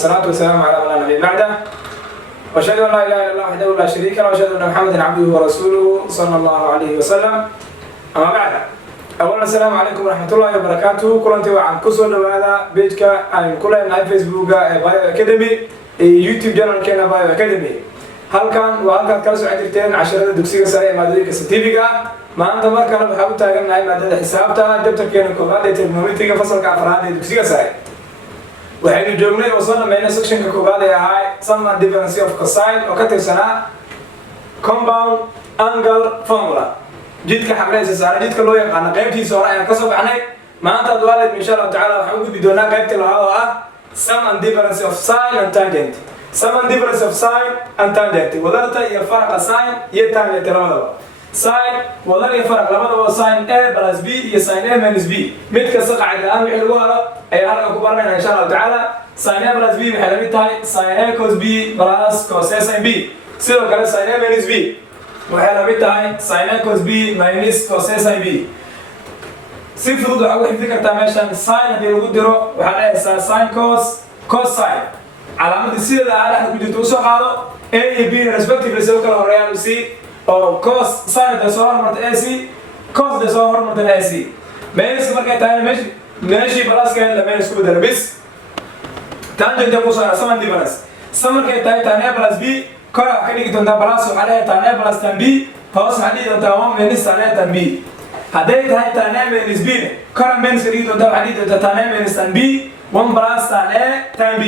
والصلاة والسلام على من لا نبي بعده وأشهد أن لا إله إلا الله وحده لا شريك له وأشهد أن محمدا عبده ورسوله صلى الله عليه وسلم. أما بعد، أولا السلام عليكم ورحمة الله وبركاته. كلنتي وعن كسر هذا بيجك عن كل الناس فيسبوك بايو أكاديمي يوتيوب channel كنا بايو أكاديمي. halkan waa halkaad kala soo xiriirteen casharada dugsiga sare ee maadooyinka scientific maanta mar kale waxaan u taaganahay maadada xisaabta chapterkeena koowaad ee trigonometry fasalka afraad ee dugsiga sare. waxaynu joognay oo soo dhameynay sectionka koowaad ee ahaa sum and difference of cosine oo ka tirsanaa compound angle formula. jidka xamleysa sare jidka loo yaqaan qaybtiisa hore ayaan ka soo baxnay. maanta waalid insha Allah taala waxaan u gudbi doonaa qaybta labaad oo ah sum and difference of sine and tangent. Sum and difference of sine and tangent. wadarta iyo faraqa sine iyo tangent labadaba. Sine wadar iyo faraq labadaba sine A plus B iyo sine A minus B. mid kasta qaacida aan wixii lagu helo ay halka ku baranayna insha Allah taala. Sine A plus B waxay la mid tahay sine A cos B plus cos A sin B. sidoo kale sine A minus B waxay la mid tahay sine A cos B minus cos A sin B. si fudud waxaad u xifdi kartaa meeshan sine haddii lagu diro waxaa dhahaysaa sine cos sine. علامة السيدة على أحد كنت توصل هذا A B respectively سوى كلا هريان C أو cos sin ده صار مرت AC cos ده صار مرت AC. ماينس مركز تاني ماشي بلاس كان لما ينسكب ده بس tangent ده بوصل سمن difference سمن كده تاني بلاس B كلا كني كده ده بلاس وعليه تاني بلاس تان B خلاص عندي ده تمام ماينس تاني تان B هذا تاني ماينس B كلا ماينس كده ده عندي ده تاني ماينس تان B 1 بلاس تاني تان B.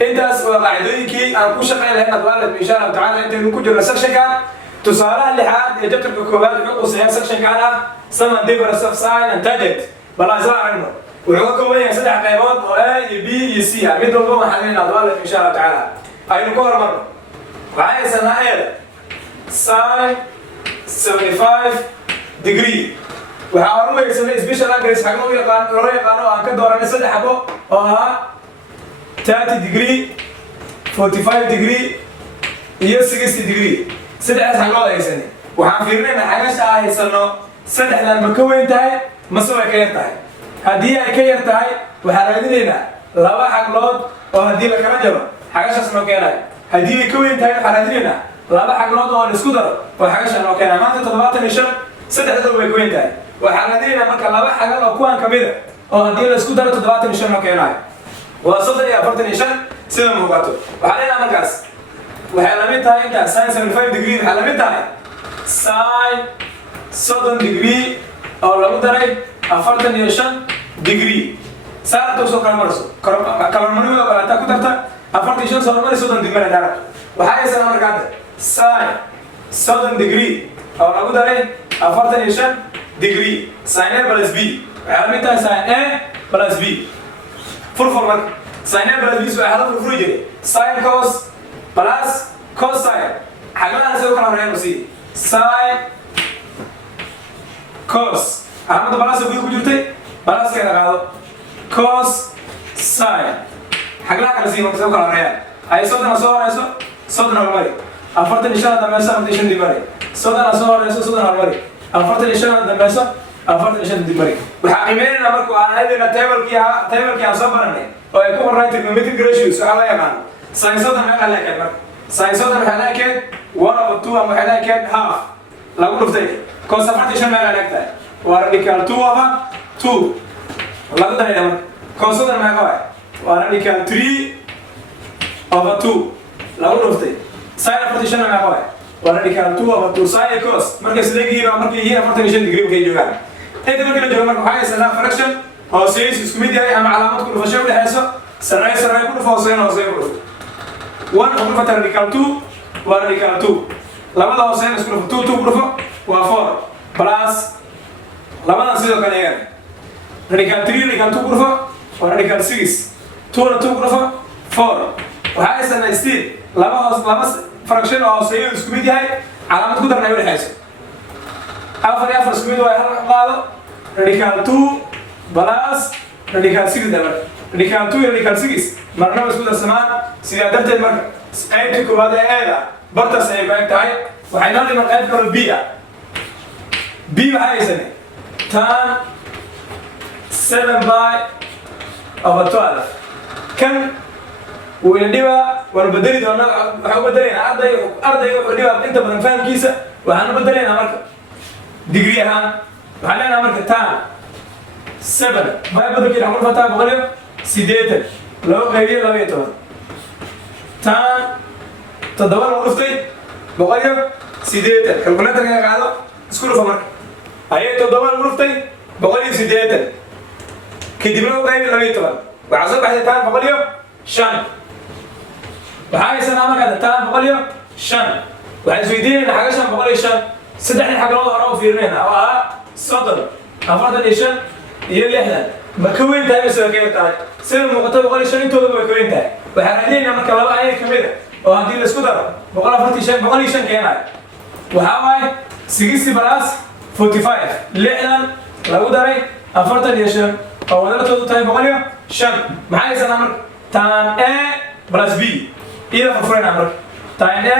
intaas waa qaacidooyinkii aan ku shaqeyn lahayn adwaalad insha Allah taala inta ku jiro sectionka tusaalaha lixaad ee chapterka koowaad wuxuu quseeyaa sectionkan ah sum and difference of sine and tangent balaasha aragno wuxuu ka kooban yahay saddex qaybood oo A iyo B iyo C ah mid walba waxaan leeyahay adwaalad insha Allah taala aynu ku hormarno waxay sanaayeed sine 75 degree waxa aan u weysanay special angle xagga loo yaqaan oo aan ka dooranay saddex xabo oo ah 30 degree 45 degree iyo 60 degree saddex xagood aysan waxaan fiirinaynaa xagasha ay haysano saddexdan ma ka weyn tahay mase way ka yar tahay haddii ay ka yar tahay waxaan raadinaynaa laba xaglood oo haddii la kala jaro xagashaas noo keenay haddii ay ka weyn tahay waxaan raadinaynaa laba xaglood oo la isku daro oo xagasha noo keenay maanta 75 saddexdoodu way ka weyn tahay waxaan raadinaynaa marka laba xagal oo kuwan kamid ah oo haddii la isku daro 75 noo keenay وصلت إلى 45 سنة موقعته وحاليا مركز وحلمت هاي أنت ساين 75 degree حلمت هاي ساين 7 degree أو لو دري 45 degree صارت توصل كلام منو ولا تأكل ترتا 45 صار مرة 7 degree دارك وحاليا سنة مركز ساين 7 degree أو لو دري 45 degree ساين A plus B حلمت هاي ساين A plus B full format sine plus b سو هذا full جري sine cos plus cos sine حاجة سوي كلام رأي مسي sine cos أهم ده بلاس بيجو جرتي بلاس كذا قالوا cos sine حاجة كذا زي ما سوي كلام رأي أي صوت أنا صوت نورمالي أفرت الإشارة ده مثلا مديشن ديماري صوت أنا صوت نورمالي أفرت الإشارة ده مثلا أفرت الإشارة ديماري وحقيقة أنا بركو أنا هذا تابل كي أصبرني أو يكون رايت الميتر ريشيو سؤال يا ساينسات ما قال لك ساينسات ما قال لك 1/2 ما قال لك half لا أقول فتي كونسفرتيشن ما قال لك وراديكال 2/2 لا أقول ده كونسفرت ما قال وراديكال 3/2 لا أقول فتي ساينفرتيشن ما قال وراديكال 2/2 ساين كوس مركز لقي هنا 45 degree كي جوان أنت ممكن تجمع مركز حاجة سنة فركشن أو سيريس اسكوميدي هاي أهم علامات كل فشل ولا حاسة سرعة كل فاصلين أو زي كله 1 أقول فترة راديكال 2 وراديكال 2 لما ده فاصلين اسكول 2 بروفا و4 بلاس لما ده نسيته كان يعني راديكال 3 راديكال 2 بروفا وراديكال 6 2 بروفا 4 وهاي سنة ستيل لما فركشن أو سيريس اسكوميدي هاي علامات كل ده نعمل حاسة أفر اسكوميدي هاي هلا راديكال 2 بلاس راديكال 6 دبر راديكال 2 راديكال 6 مرنا بس كده سمان سيادة المر أي تكو هذا هذا برتا سيبان تاعي وحينالي من أذكر البيئة بي هاي سنة tan 7 by over 12 كم وينديبا ونبدلي دونا waxaan beddelina arday wuxuu dhibaa inta badan fahamkiisa waxaan beddelina marka degree ahaan waxaan leenahay marka taan 7 ma beddelkii waxaan fataa boqoliyo 8 loo qaybiyo 12 taan 7 loo dhuftay boqoliyo 8 kalkulatorka qaado isku dhufo marka ayay 7 loo dhuftay boqoliyo 8 kadib loo qaybiyo 12 waxaa soo baxday taan boqoliyo 5 waxay sanaa marka taan boqoliyo 5 waxay isweydiinayna xaga 5 boqoliyo 5 saddexdii xagalood hore u fiirinayna oo ah 30 45 iyo 60 ma ka weyn tahay mise ka yar tahay sida muuqato boqoliyo 5 intooda way ka weyn tahay waxaan raadinaynaa marka laba ayay ka mid ah oo haddii la isku daro 145 boqoliyo 5 keenay waxaa waaye 60 plus 45 60 lagu daray 45 oo wadartoodu tahay boqoliyo 5 maxay sanaa marka taan a plus b إذا ففرنا مرك تاني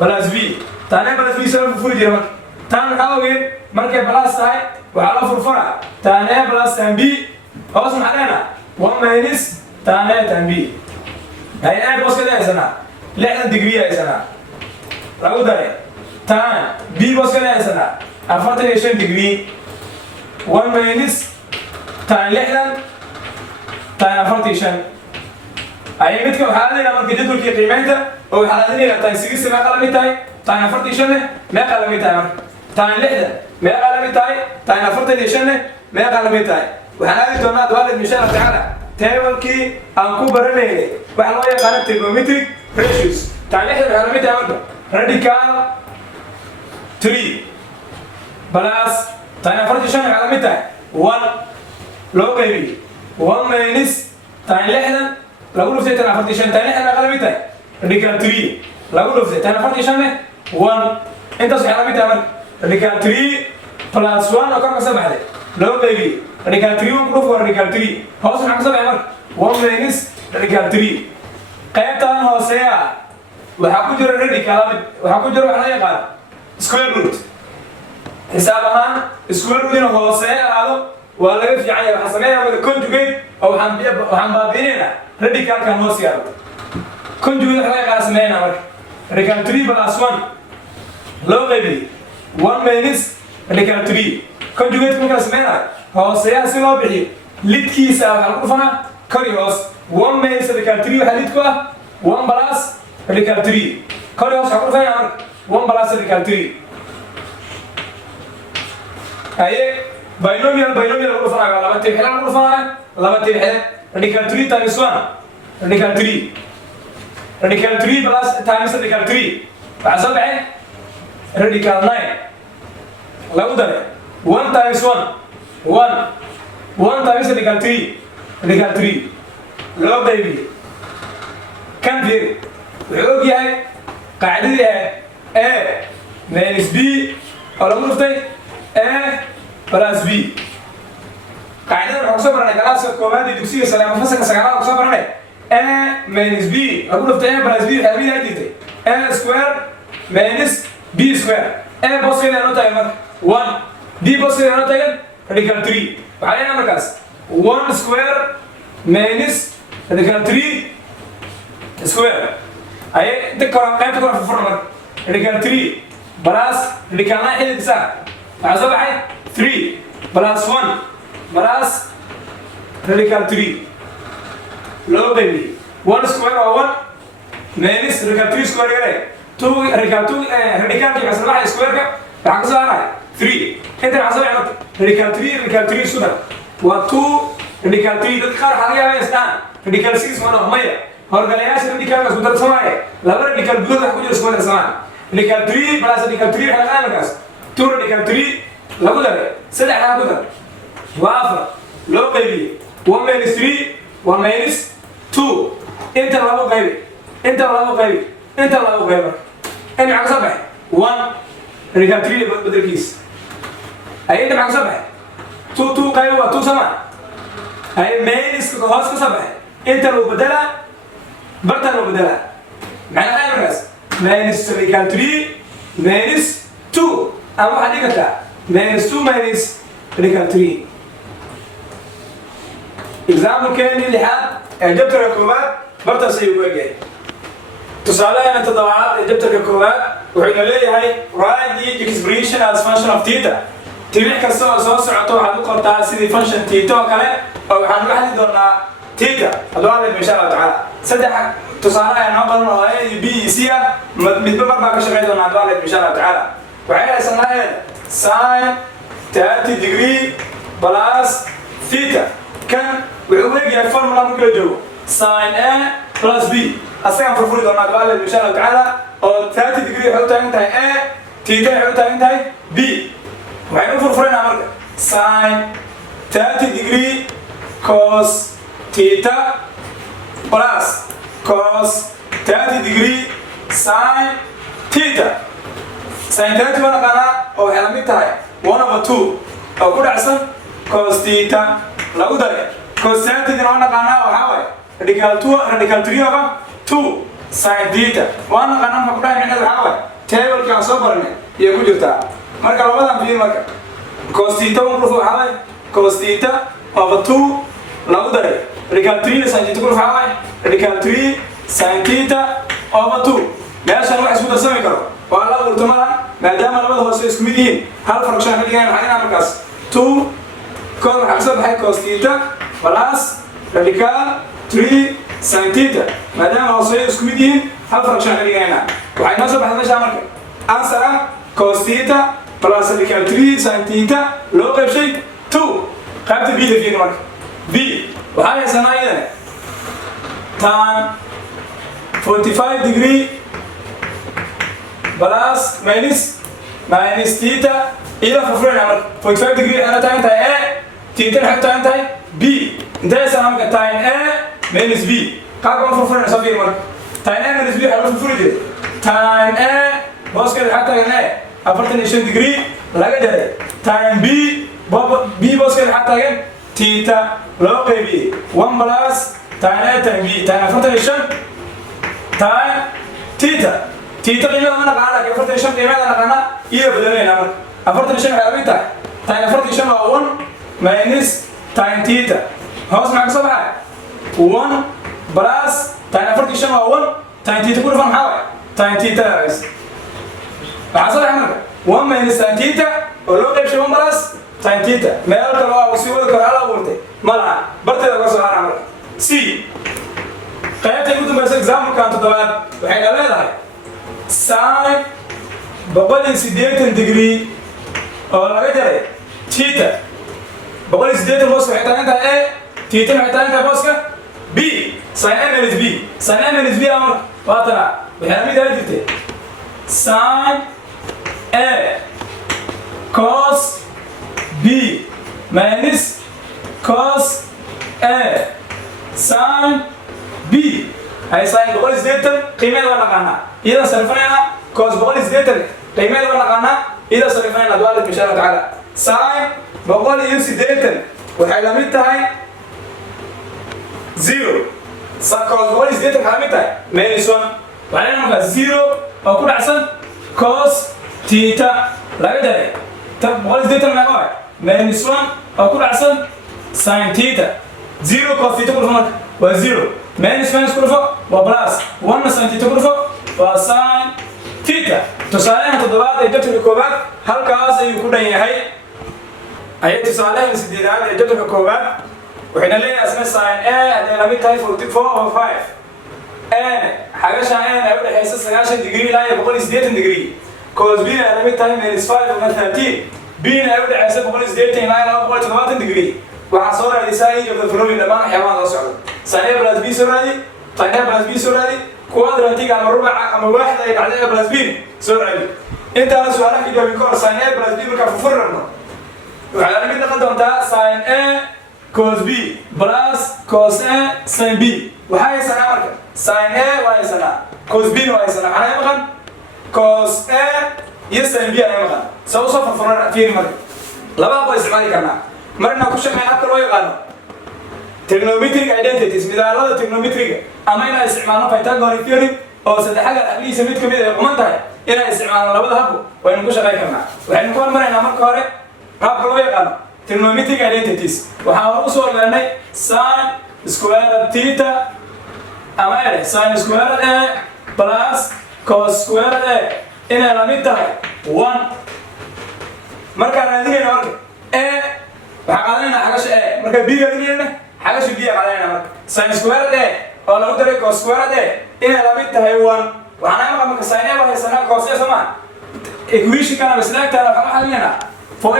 بلاس بي تاني بلاس بي سلف ففور جرا مرك تان حاوي مرك بلاس هاي وعلى فرفرة تاني بلاس تان بي خلاص محلنا 1 ماينس تاني تان بي هاي أنا بس كده يا سنة لحنا دقيقة يا سنة راهو داري تان بي بس كده يا سنة أفرتني 20 دقيقة 1 ماينس تان لحنا تان أفرتني 20 أي متك وحالنا مرك جدول كي قيمته أو حالنا تاين سيجس ما قال متاي تاين فرد يشنه ما قال متاي تاين لحدة ما قال متاي تاين فرد يشنه ما قال متاي وحالنا تونا دوالد مشان تعالى تابل كي أنكو برنيه وحلا يقارن ترمومتريك ريشيوس تاين لحدة قال متاي مرك راديكال 3 بلاس تاين فرد يشنه قال متاي 1 لو بيبي 1 ماينس تاين لحدة لو لفت أنا فرد يشان تاني أنا قلبي راديكال 3 لو لفت أنا فرد يشان 1 أنت صحيح قلبي تامر راديكال 3 بلس 1 أو كم حسب هذا لو بيبي راديكال 3 ونقول فور راديكال 3 هو صحيح حسب عمر 1 ماينس راديكال 3 قيم تان هو سيا وحكوا جرو راديكال وحكوا جرو على يقال سكوير روت حسابها سكوير روت إنه هو سيا هذا ولا في عيا حسبنا ولا كونجوجيت أو حنبابيننا راديكال كان هو سيارة كونجوجيت حاجة قاسمينها مرك راديكال 3 بلس 1 لو غيبي 1 ماينس راديكال 3 كونجوجيت كم قاسمينها هو سيارة سيلو بحي ليد كيسا هنقولنا كاريوس 1 ماينس راديكال 3 وحليتكوا 1 بلس راديكال 3 كاريوس هنقولنا مرك 1 بلس راديكال 3 هاي باينوميال نقول فراغ لما تبحث نقول فراغ لما تبحث راديكال 3 تايمس 1 راديكال 3 راديكال 3 بلس تايمس راديكال 3 بعد سبعة راديكال 9 لو ده 1 تايمس 1 تايمس راديكال 3 لو بيبي كم في العوق هاي قاعدة هاي A ماينس B أو لو نفتي A بلس B قاعدة نحسب على جلاس الكومادي دوسية سلام فسك سجارة نحسب على A minus B أقول في A بلس B حبيبي هاي A سكوير minus B سكوير A بوسكين أنا تايمر 1 B بوسكين أنا تايم راديكال 3 وعلينا مركز 1 سكوير minus راديكال 3 سكوير أي تكرر كم تكرر في الفرن راديكال 3 بلس راديكال 9 إلى 9 عزوب عين 3 بلس 1 بلس راديكال 3 لو بيبي 1 سكوير او 1 ماينس راديكال 3 سكوير كده 2 راديكال 2 راديكال دي حسب واحد سكوير كده عكسها على 3 انت حسب راديكال 3 سودا و2 راديكال 3 تذكر حاجه اسمها راديكال 6 ما هو هرجلياش راديكال بس بدل سماعي لا راديكال بلو ده كله سكوير سماعي راديكال 3 بلس راديكال 3 حاجه كاس 2 راديكال 3 لو ده سدح حاجه كده وافر لو بيبي 1 minus 3 1 minus 2 انت لو غايب انت انا معك صباح 1 راديكال 3 بدل كيس اي انت معك صباح 2 غايب 2 سما اي ماينس هوس صباح انت لو بدلها برتا لو بدلها معنى غير بس ماينس راديكال 3 ماينس 2 اما حديقتها ماينس 2 ماينس راديكال 3 example كان اللي حاب جبت الرقمات برتا سيوجي تصالح أن تضاعف جبت الكوكبات وحين ليه write the expression as function of theta تبيع كسر أساس عطوا على قطع سيدي function theta وكله أو حنقول واحد دورنا theta هذول اللي مشان الله تعالى صدق تصالح أن نقول إنه A B C متبقى بقى شغال دورنا هذول اللي مشان الله تعالى وعلى سنة sin 30 degree plus theta كان ويجي الفورمولا ممكن يجوا sin A plus B أصلاً فرفوري دورنا هذول اللي مشان الله تعالى أو 30 degree حلو تاني تاي A theta حلو تاني تاي B وعين فرفورين عمرك sin 30 degree cos theta plus cos 30 degree sin theta sin 30 وانا قانا او حلمي تاي 1/2 او كده عسن cos theta لو داري cos 30 وانا قانا وحاوي radical 2 radical 3 over 2 sin theta وانا قانا ما كده يعني وحاوي table كان صبرني يكون جرتا marka labadan fiir marka cos theta wuxuu xalay cos theta over 2 lagu daray radical 3 sin theta wuxuu xalay radical 3 sin theta over 2 meeshan wax isku darsamay karo waa la urtumada maadaama labada hoose isku mid yihiin hal function ka dhigan waxay markaas 2 kor xabsad waxay cos theta plus radical 3 sin theta maadaama hoose isku mid yihiin hal function ka dhigayna waxay noo soo baxday meesha marka answer cos theta plus radical 3 sin theta loo qaybshay 2 qaybta b da fiir marka b waxaa haysanaa iyadana tan 45 degree plus minus theta ila fufurina marka 45 degree ana tahay tahay a theta waxay tahay tahay b intee sana marka tan a minus b qaabka fufurina soo fiir marka tan a minus b waxa fufuri jiray tan a booskeeda waxa tahay a 45 degree laga jaray tan b booskeeda waxa tahay theta loo qaybiyay 1 plus tan a tan b tan 45 tan theta theta qiimaha mana qaana ka 45 qiimaha qana iyo badaleyna marka 45 waxa ay tahay tan 45 waa 1 minus tan theta hoos ma ka soo baxay 1 plus tan 45 waa 1 tan theta ku dhafan maxaa tan theta rays waxa soo marka 1 minus tan theta oo loo qaybshay 1 plus tan theta meel kale waa si wada kala abuurtay malaha barteeda ka soo haraa marka c qaybta ugu dambaysa example kan toddobaad waxay leedahay sin 180 degree oo laga jaray theta 180 boos waxay tahay inta a theta waxay tahay inta booska b sin a minus b sin a minus b amar waatana waxay mid ah jirtay sin a cos b minus cos a sin b ay sin 180 qiimaha waa naqaana iyada sarfanayna cos 180 qiimaha waa naqaana iyada sarfanayna dawlad insha Allah taala sin 180 waxay la mid tahay 0 cos 180 waxay la mid tahay minus 1 waxay marka 0 oo ku dhacsan cos theta laga jaray tab 180 ma waa minus 1 oo ku dhacsan sin theta 0 cos theta ku dhufan waa 0 minus ku dhufan waa plus 1 sin theta ku dhufan waa sin theta tusaalahan toddobaad ee jadwalka koobaad halkaas ayuu ku dhan yahay ay tusaalahan sideedaad ee jadwalka koobaad waxayna leeyahay asma sin a hadii la mid tahay 44 over 5 n xagasha n ay u dhaxayso 90 degree ilaa 180 degree cos b ay la mid tahay minus 5 over 13 b ay u dhaxayso 180 ilaa 170 degree waxa soo raadisay iyo following dhamaan xeebaha la socdo sin a plus b soo raadi sin a plus b soo raadi quadratic ama rubac ama waaxid ay dhacday a plus b soo raadi inta la su'aalaha ka jawaab kor sin a plus b marka furfurno waxa la mid noqon doontaa sin a cos b plus cos a sin b waxa ay sanaa marka sin a waa ay sanaa cos b waa ay sanaa ana maqan cos a iyo sin b ay maqan soo furfurna fiiri marka laba qoys isticmaali karnaa marna ku shaqeyn habka loo yaqaano trigonometric identities midaalada trigonometriga ama inay isticmaalno Pythagorean theorem oo saddexaad aqliisa mid kamid ah quman tahay inay isticmaalno labada habbo waynu ku shaqeyn karnaa waxaynu ku hormarnaa marka hore habka loo yaqaano trigonometric identities waxa uu soo ogaanay sin square theta ama ere sin squared a plus cos squared a inay la mid tahay 1 marka raadinayna marka a waxa qaadanayna xagasha a marka b raadinayna xagasha b qaadanayna marka sin squared a oo lagu daray cos squared a inay la mid tahay 1 waxaana marka sin a waxay sanaa cos a sama equation kana bislaagta waxa xalinayna for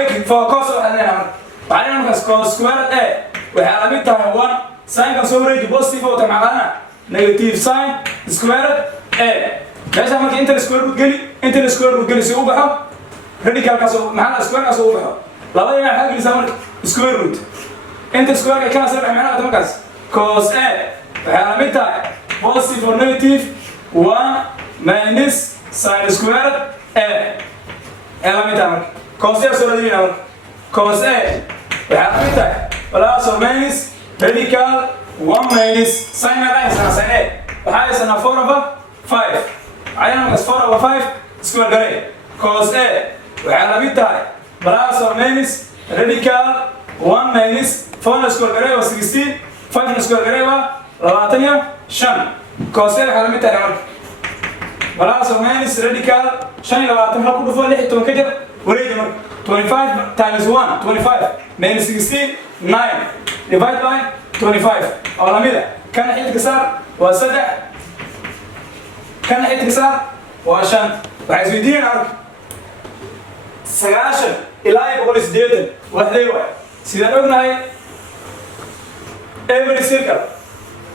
cos waxaanayna marka waxaana marka cos squared a waxa la mid tahay 1 sin kan soo wareeji positive oo tamaqana negative sin squared a meesha marka inta square root geli si u baxo radical ka soo maxaa square ka soo baxo labada dhinac xaq gelisa marka square root inta square ka kana sabax macnaha markaas cos a waxa la mid tahay positive or negative 1 minus sin squared a la mid tahay marka cos a soo radina marka cos a waxa la mid tahay plus or minus radical 1 minus sin a sin a waxa ay sana 4 over 5 ayana markaas 4 over 5 square garay cos a waxa la mid tahay plus or minus radical 1 minus 4 square garay waa 16 5 square garay waa 25 cos a waxa la mid tahay marka plus or minus radical 5 20 ku dhufo 16 ka jir wareegi marka 25 times 1 25 minus 16 9 divide by 25 oo la mid ah kana xididka saar waa 3 kana xididka saar waa 5 waxa isweydiinayna marka 9 ilaa 180 waxday way sidaan ognahay every circle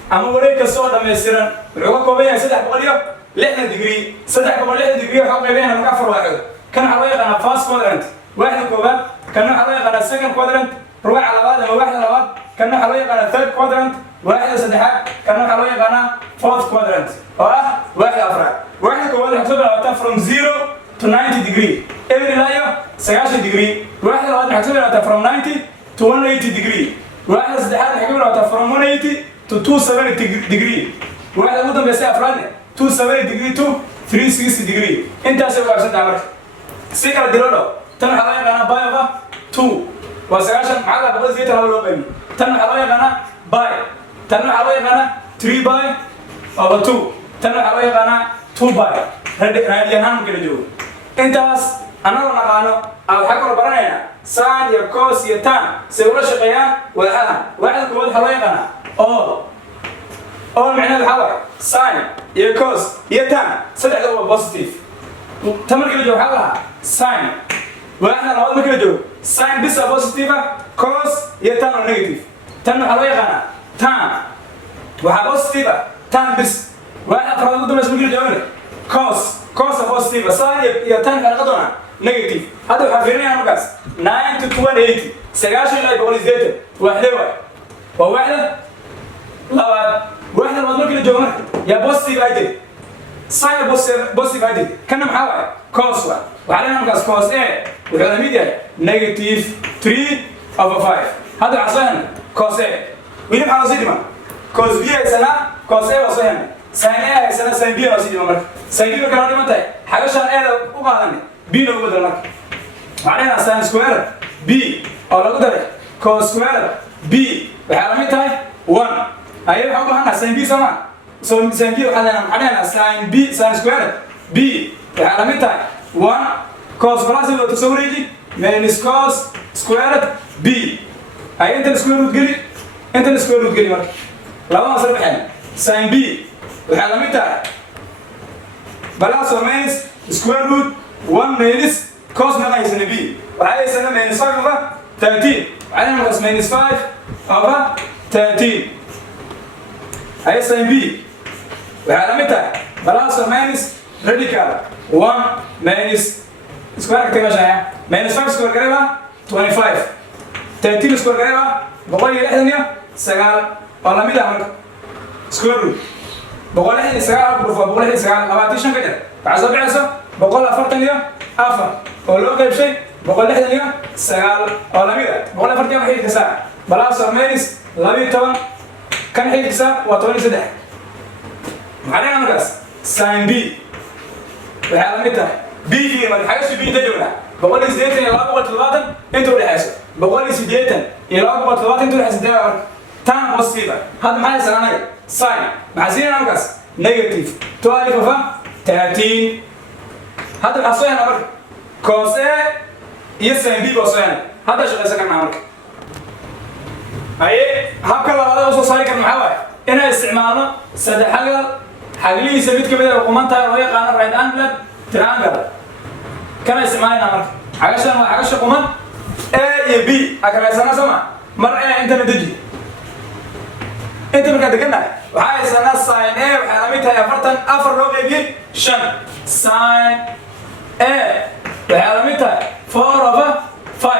ama wareeg kasta oo dhameystiran wuxuu ka kooban yahay 360 degree 360 degree waxa qeybeyna marka afar waaxood kan waxa loo yaqaanaa first quadrant waaxda koobaad kan waxa loo yaqaanaa second quadrant rubaca labaad ama waaxda labaad kan waxa loo yaqaanaa third quadrant waaxda saddexaad kan waxa loo yaqaanaa fourth quadrant oo ah waaxda afraad waaxda koobaad waxa soo bilaabataa from 0 to 90 degree every layer 90 degree waaxda labaad waxa soo bilaabataa from 90 to 180 degree waaxda saddexaad waxa bilaabataa from 180 to 270 degree waaxda ugu dambaysa afraad 270 degree to 360 degree intaas ay waqtiga marka si kala dirodo tan waxa loo yaqaanaa pi over 2 waa 90 maxaa la qabay zeeta loo qayb tan waxa loo yaqaanaa pi tan waxa loo yaqaanaa 3 pi over 2 tan waxa loo yaqaanaa 2 pi radian ahaan kala joogo intaas anagoo naqaano waxa kala baranayna sin iyo cos iyo tan si ula shaqeeyaan waaxda koowaad waxa loo yaqaanaa oo macnaheedu waxa waaye sin iyo cos iyo tan saddexda waa positive tan marka la joogo waxa lahaa sin waaxda labaad marka la joogo sin bis positive cos iyo tan oo negative tan waxa loo yaqaanaa tan waxa positive tan bis waaxda afraad ugu dambaysa marka la joogo cos positive sin iyo tan kala qadona negative hada waxa fiirinayna markaas 9 to 280 sagaashan ilaa 180 waaxda waa waaxda labaad واحدة ما تقول كده جوهر يا بوستيف ايدي ساين بوستيف ايدي كنا محاول كوس وعلينا نقص كوس ايه وعلى ميديا نيجاتيف 3 over 5 هذا عشان كوس ايه وين محاول زيد ما كوس بي سنة كوس ايه وصيان ساين ايه سنة ساين بي وصيد ما ساين بي كانوا دي متى حاجة شان ايه وقعدني بي لو بدل لك وعلينا ساين سكوير بي او لو بدل كوس سكوير بي وعلى ميديا 1 أيه حاجة هنا sin b سما sin b وحنا sin b sin square b علامتها 1 cos plus لو تسوي minus cos squared b أيه أنت السكوير روت قلي أنت السكوير روت قلي مرة لو ما صار بحنا sin b علامتها plus or minus square root 1 minus cos ما هي sin b وهاي سنة minus 5 over 13 علينا نقص minus 5 over 13 هاي sin b وعلامتها plus or minus radical 1 minus سكوير كتير ماشي minus 5 سكوير قريبة 25 13 سكوير قريبة بقول لي لحظة سجال علامتها هناك سكوير روت بقول لي سجال بروفا بقول لي سجال أبعتيشن كده بعزب عزب بقول أفرت اليوم أفر بقول له كيف شيء بقول لحظة اليوم سجال علامتها بقول أفرت اليوم حيل كسر plus or minus لابي طبعا كان حيل كسر وطولي سدح معنا نقص sin b وعلامتها b في ما الحاجة b تجونا بقول لي زيتن إلى أقوى الثلاثة أنتوا اللي حاسب بقول لي زيتن إلى أقوى الثلاثة أنتوا اللي حاسب tan positive هذا ما يسألنا sin معزين أنا كاس negative 12 over 13 هذا الأصوات أنا برك cos A يسين B بأصوات هذا شو لسه كان عمرك أيه هبكر هذا وصل صار كان محاول أنا استعمالنا سد حاجة يثبت كبير وقمنتها وهي قانا رايد أنجل ترانجل كان استعمالنا عمرك حاجة شو قمن A B أكره سنة سما مر A أنت مدجي أنت مكان تقولنا وهاي سنة ساين A وعلامتها يفرتن أفر لو بيجي شن ساين A وعلامتها 4 over 5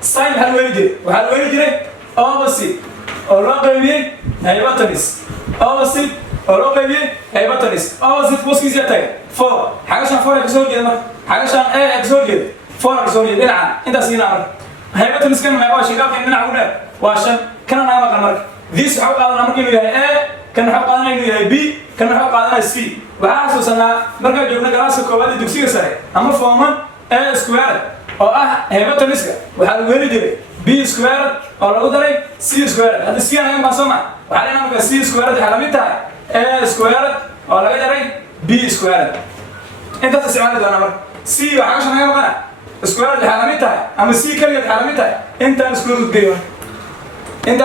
ساين هالويجي وهالويجي opposite أو بيجي هيباتونيس opposite أو بيجي هيباتونيس opposite بوس كيسي أتاعي 4 حاجة شان 4 إكسول كده ما حاجة شان A إكسول كده 4 إكسول كده إلعن أنت سينا عمر هيباتونيس كان ما يبغى شيء كافي إننا عمره وعشان كنا نعمل كلامك this حق هذا نمر كيلو يهاي A كان حق هذا كيلو يهاي B كان حق هذا C وعاصو سنة مركب جبنا جلاسة كوبادي دكسير سري أما فهمن A سكوير أو هيباتونيس وحلوين جري B سكوير أو لو دري C سكوير هذا C أنا ما سمع وعلينا مك C سكوير ده حلمتها A سكوير أو لو دري B سكوير أنت تسمعني ده نمر C وعشان هي ما سكوير ده حلمتها أما C كلمة حلمتها أنت سكوير ده أنت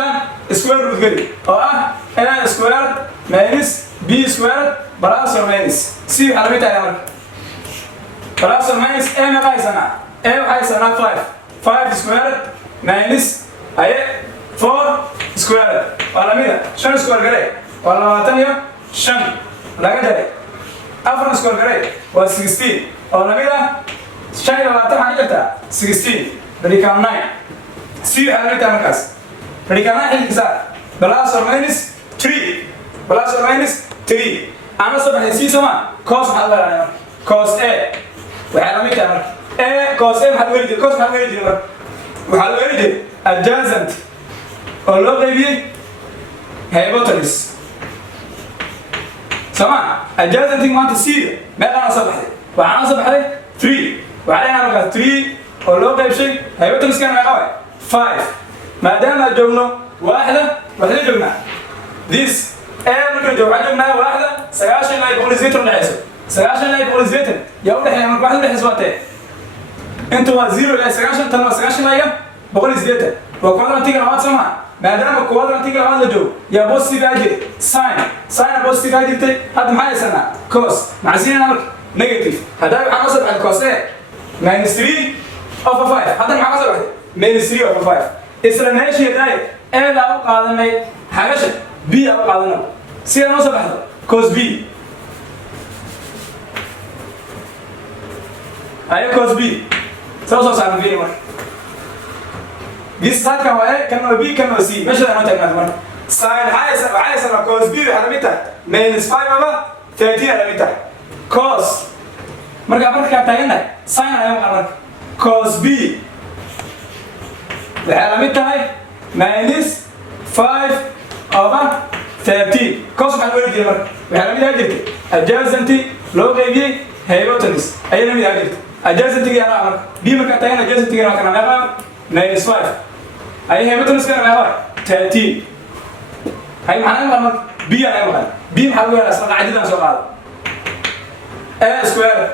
سكوير روت قلي أو A سكوير ماينس B سكوير بلاس أو ماينس C حلمتها يا مر بلاس أو ماينس A ما قايس أنا A وقايس أنا 5 سكوير ماينس أيه 4 سكوير ولا مية شن سكوير قلي ولا تانية شن لا قدري أفرن سكوير قلي و 16 ولا مية شن ولا تانية حاجة 16 بدي كام 9 C حلمتها مركز بدي كام 9 حلقة بلاس أو ماينس 3 بلاس أو ماينس 3 أنا صبح C سما كوس حلقة أنا كوس A وحلمتها A كوس A حلويني كوس حلويني وحلويني adjacent أو لو غيبي hypotenuse سمع adjacent ما تسير ما أنا صبحي وأنا صبحي 3 وعلينا مكان 3 أو لو غيب شيء hypotenuse كان مقاوي 5 ما دام جبنا واحدة جبنا this A ممكن جبنا واحدة سياشن لا يقول زيتون نحسه سياشن لا يقول زيتون يا أولي حين واحد ولا حسبته أنتوا زيرو لا سياشن تنو سياشن لا يم بقول زيتون وكوادران تيجي لواد سما ما دام كوادران تيجي لواد لجو يا بوسي باجي ساين بوسي باجي تي هذا معي سنة كوس مع زين أمرك نيجاتيف هذا حاصل على الكوس إيه minus 3 over 5 هذا حاصل عليه minus 3 over 5 إسرائيل ماشي داي إيه لا قادم ماي حاجة بي أو قادم سي أنا صبح هذا كوس بي أيه كوس بي سو سامي فيني مر جيس هاد كانوا إيه كانوا بي كانوا سي مش أنا تكلم مر ساين عايز أنا كوس بي علامتها minus 5 over 13 علامتها كوس مركب تاينا ساين علامة كوس بي علامتها minus 5 over 13 كوس حلوين جدا مر علامتها جدا adjacent لو غيبي hypotenuse أي نمي هاجت adjacent تيجي أنا عمر بي مركب تاينا adjacent تيجي أنا كنا نقول minus 5 أي hypotenuse كنا نقول 13 هاي معناه عمر بي أنا عمر بي محلوين أصلا عديدا سؤال A سكوير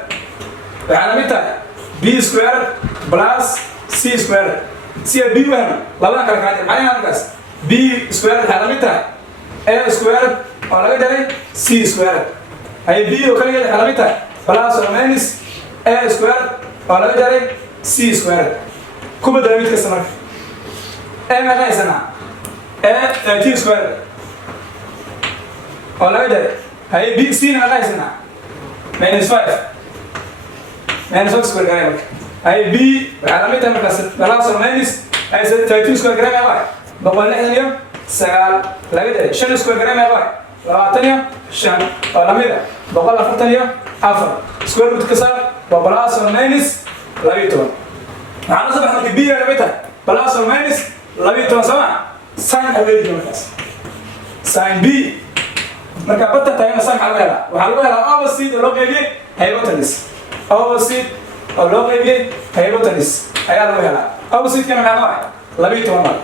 علامتها B سكوير بلس C سكوير C B وين لا كلا كلا معناه عمر B سكوير علامتها A سكوير ولا كده C سكوير هاي B وكلا علامتها بلس أو ماينس A سكوير ولا كده C سكوير كوب دراميت كسمر A ما كان يسمع A 13 سكوير ولا كده هاي B C ما كان يسمع minus 5 سكوير جرام هاي بي علامتها مركز بلاس أو ماينس هاي 13 سكوير جرام يا باي بقول لك اليوم سال لا كده شن سكوير جرام يا باي لا تانية شن ولا ميدا بقول لك تانية أفر سكوير بتكسر ببلاس أو ماينس لا بيتون أنا صبح لك بي علامتها بلاس أو ماينس لا بيتون سمع ساين حوالي مركز ساين بي marka badda taayna san xalweela waxa lagu helaa opposite oo loo qeybiyay hypotenuse opposite oo loo qeybiyay hypotenuse ayaa lagu helaa opposite kana maxaa لبي تومر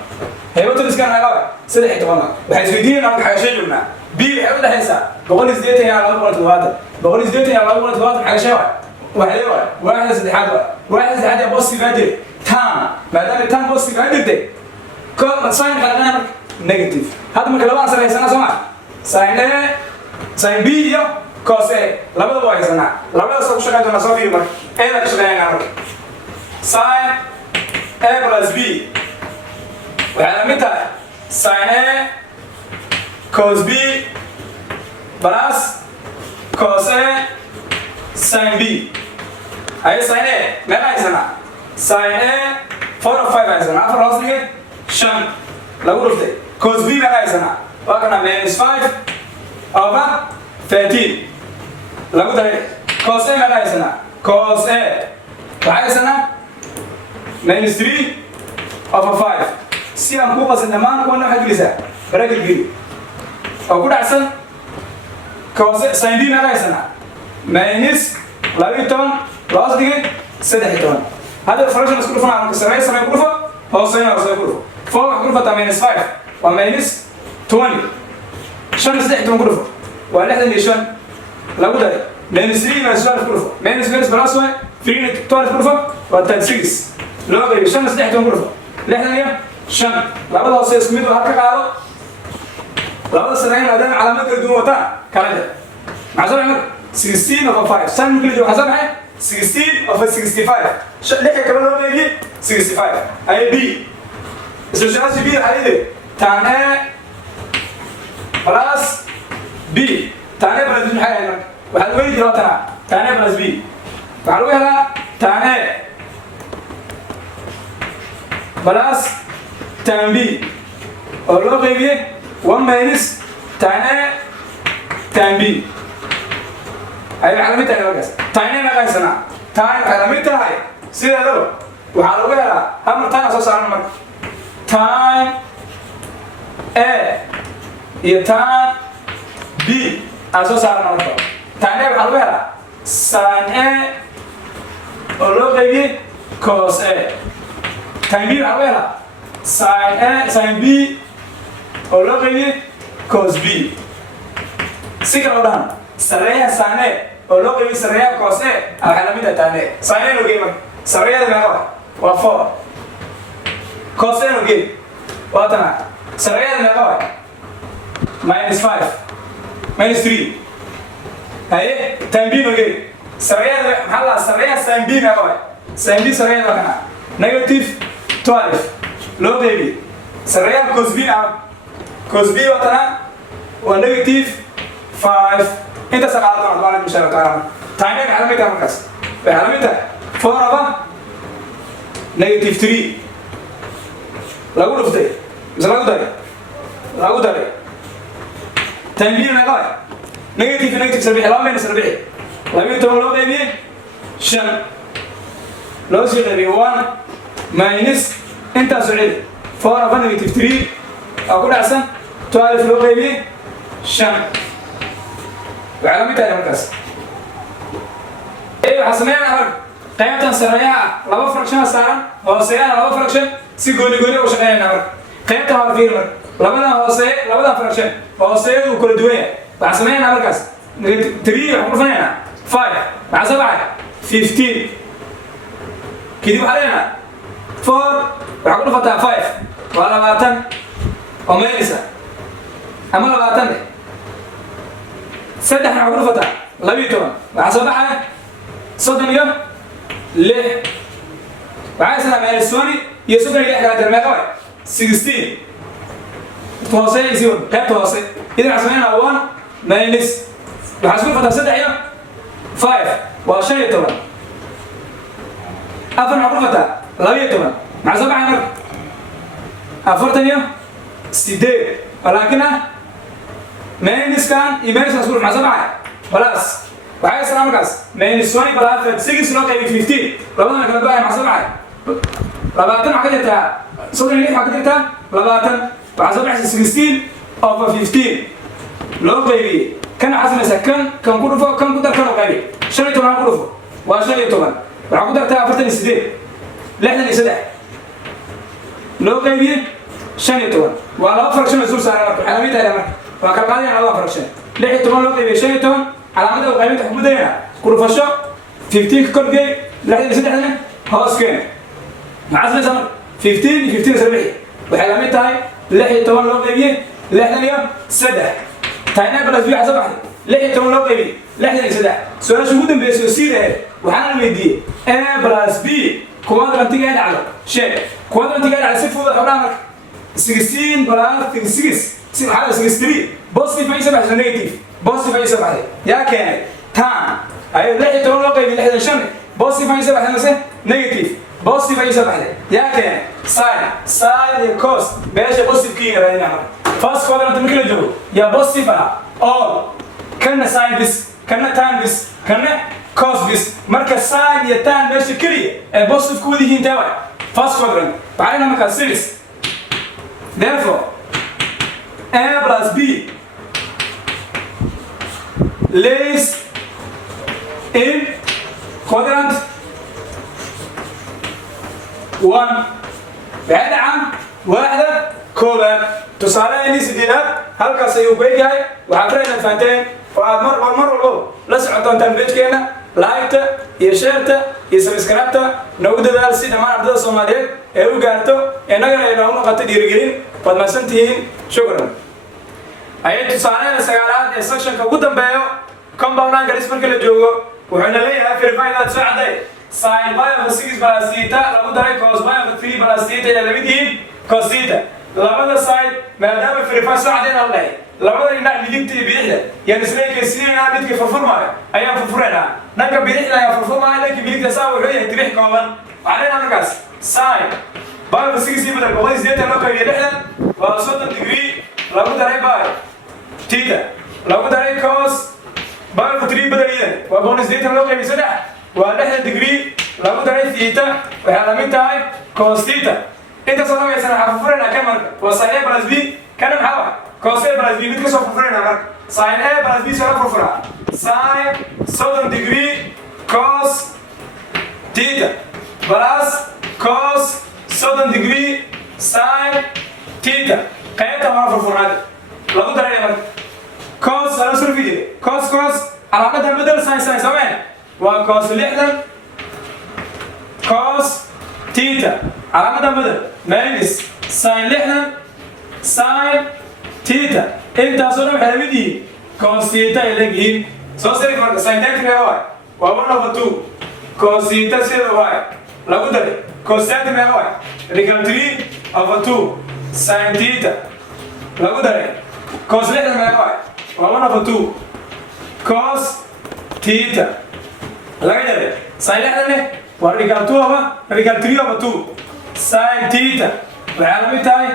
هيبتون سكان على سدح تومر وحيسويدين أنا حاجة جمنا بي حيود حيسا بقول زديتي على أول تواتر بقول زديتي على أول تواتر حاجة شيء واحد سدحات بوسي بادر تام ما دام تام بوسي بادر ده كل ساين خلينا نيجاتيف هذا مكلوان سنة سنة سمع ساين ساين بي يو كوس لما ده واحد سنة لما ده سوق شغال جنا صافي يوم ده شغال عمرك ساين بلس بي وعلى متى ساين كوس بي بلس كوس ساين بي أي ساين ما لا يسمع ساين 4 of 5 يسمع أفر راسني شن لو قلت كوس بي ما لا يسمع وكنا minus 5 over 13 لو قلت كوس ما لا يسمع كوس وعلى سنة minus 3 over 5 سي أم كوبا سنمان كنا واحد جلسة برجل جري أو كده أحسن كوس ساين بي ما لا يسمع minus لو يتون لاس دي سدحتون هذا الفراكشن مسكول فنا عن كسرية سمي كلفة هو سينا وسينا كلفة فوق كلفة تمينس 5 ومينس 20 شن سدحتون كلفة واللحظة اللي شن لو ده مينس 3 مينس 12 كلفة مينس بلاس 1 3 12 كلفة والتان 6 لو ده شن سدحتون كلفة اللحظة هي شن لو ده وصي اسميد وهكذا قالوا لو ده سنين هذا علامات الدون وتان كندا مع زمان 16 over 5 سن كل جو حسبها 16 over 65 ليه كمان لو بيجي 65 اي بي السوشيال بي عليه تان اي بلس بي تان اي بلس بي حاجه هنا وهل وين دلوقتي تان اي بلس بي تعالوا هنا تان اي بلس تان بي اور لو بيجي 1 ماينس تان اي تان بي أي علامتها يا رجال تاينين ما كايسنا تاين علامتها هاي سيدا لو وحلوة لا هم تاين أساس على المك تاين يتاين بي أساس على المك تاين وحلوة لا سان ولو بيجي كوس تاين بي وحلوة لا سان بي ولو بيجي كوس بي سيكا ودان سريع سانة ولو بيجي سريع كوسة العلامة تانية سانة نوجي سريع ده ما هو وفور كوسة نوجي واتنا سريع ده ما هو minus 5 minus 3 هاي تنبيه نوجي سريع ده هلا سريع سنبيه ما هو سنبيه سريع ده كنا نيجاتيف 12 لو بيجي سريع كوسبي واتنا ونيجاتيف 5 انت سقطت على طول مش هتعرف تايمين علامتها مركز علامتها 4 over negative 3 لو رفتي لو ده تنبيه نقاي نيجاتيف سربيع لا من سربيع لو يتولوا بيبي شن لو سيدي 1 ماينس انت سعيد 4 over negative 3 اقول احسن 12 لو بيبي شن وعلامتها المركز ايوه حسنين ارق قيمتها سريعه لو فركشن سارن هو سياره لو فركشن سي غوني وشقينا ارق قيمتها هرفير لبدا هوسه لبدا فركشن هوسه وكل دويه حسنين المركز 3 حرفنا 5 مع 7 15 كده علينا 4 وعقول فتح 5 ولا باتن ومينسا اما لا باتن سدح عقول فتح لبيتون مع 7 صدن يوم ليه وعايز انا مال السوني يسوق لي احد المقاوي 16 توصل يزيون كم توصل اذا عشان 1 ماينس وحاسبين فتح سدح يوم 5 وشيء طبعا افن عقول فتح لبيتون مع 7 مر افرتن يوم سيدي ولكنه ماينس كان يمارس مسؤول مع 7 خلاص وعايز سلام كاس ماينس 20 بلاد 6 لو كان 15 لبنا كان بقى مع 7 لباتن حقتها صدر لي حقتها لباتن مع 7 16 اوفر 15 لو بيبي كان حسن سكن كان كله فوق كان قدر كانوا قاعدين شريته مع كله فوق واشريته طبعا وعقدر تاع فتن سيدي لحنا اللي سدح لو قيبيه شن تون ولا فرشنا زور سعر علامة هذا مرة وكقاضي على الله فرشنا لحية تون لو قيبيه شن تون علامة وقيمة حمودنا كروفشة 15 كل جاي لحية سنة هنا هاس كين معزل زمن 15 70 وعلامة هاي لحية تون لو قيبيه لحية اليوم سدح تاينا بلس بيع حسب واحد لحية تون لو قيبيه لحية سدح سؤال شو بدهم بيسوسيره وحنا الميدي A بلس B كوادرانت قاعد على شيء كوادرانت قاعد على صفر ولا 16 بلس 6 على 63 بوزيتيف اي 7 نيجاتيف بوزيتيف اي 7 يا كان تان اي لحية تون لو قيبيه لحية شن بوزيتيف اي 7 مثلا نيجاتيف بوزيتيف اي 7 يا كان ساين كوس بيش بوزيتيف كي راينا فاست كوادرانت ممكن جو يا بوزيتيف اول كنا ساين بس كنا تان بس كنا كوس بس مركز ساين يا تان بيش كلي بوزيتيف كودي هين تاوي فاست كوادرانت بعدين مركز سيريس therefore A plus B lays in quadrant 1 بعد عن واحدة كوبان تصالح لي سدينات هل كسيو بيجاي وعبرنا فانتين ومر لا سعودان تنبيت كنا لايكتا يشيرتا يسبسكرايبتا نود دال سيدا ما عبد الصوماليين ايو غارتو انغنا انو نقطه ديرغلين فما سنتين شكرا اي تصالح سغالات سكشن كو دنبيو كومباوندان غريس marka la joogo wuxuu leeyahay verifyda socday sin by 6 plus theta lagu daray cos by 3 plus theta ila labadiin cos theta labada side maadaama verify socday aan leeyahay labada dhinac midibta bidixda yani isleeyay sidina midka furfurmay ayaa furfurayna dhanka bidixda ayaa furfurmay laakiin bidixda saa wuxuu yahay tibix kooban waxaan markaas sin by 6 بدل qodis theta loo qaybiyo dhexda waa 30 degree lagu daray by theta lagu daray cos by 3 بدل idan waa bonus theta loo qaybiyo saddex waa 10 degree lagu daray theta waxa la mid tahay cos theta inta soo noqonaysa xafurana ka marka waa sin A plus B kana maxaa cos A plus B mid ka soo furfurana marka sin A plus B soo furfura sin 30 degree cos theta plus cos 30 degree sin theta qaybta waa furfurada lagu daray marka cos ala soo fidiyo cos علامة بدل sin سمين وcos 60 cos theta علامة بدل minus sin 60 sin theta انت اصلا بحلمدي cos theta يلاقين سو سيرك مرة sin theta هواي و1 over 2 cos theta سير هواي لابو داري cos theta هواي ريكال 3 over 2 sin theta لابو داري cos 60 هواي و1 over 2 cos theta laga yaray sin 60 waa radical 2 over radical 3 over 2 sin theta waxa la mid tahay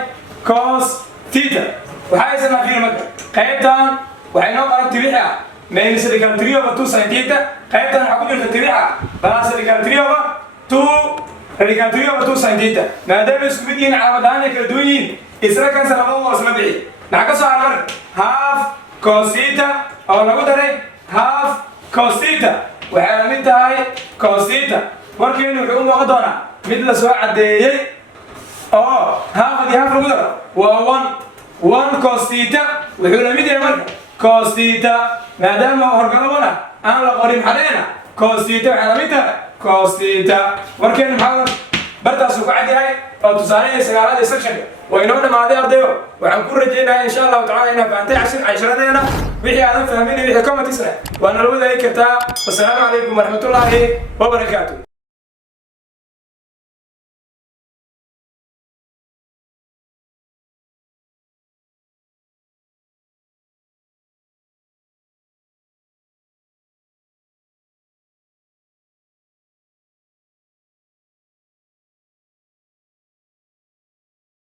cos theta waxa ay sanadkiina marka qaybtan waxay noo qaran tibixa minus radical 3 over 2 sin theta qaybtan waxa ku jirta tibixa plus radical 3 over 2 radical 3 over 2 sin theta maadaama isku mid yihiin calaamadahan ay kala duwan yihiin isla kan sanadada waa isla bixi maxaa ka soo haray marka half cos theta oo lagu daray half cos theta waxa la mid tahay cos theta markiinu wuxuu noqon doonaa mid la soo cadeeyay oo half lagu daro waa 1 cos theta wuxuu la mid yahay marka cos theta maadaama horgalabana aan la qorin xadeena cos theta waxa la mid tahay cos theta markiinu maxaa bartaas ku cadeeyay oo tusaale sagaalada section وإنه ما هذا أرضيه وعنكر رجينا إن شاء الله تعالى إنها فانتي عشرة وحي هذا فهميني وحي كما تسرع وأنا لو ذلك والسلام عليكم ورحمة الله وبركاته.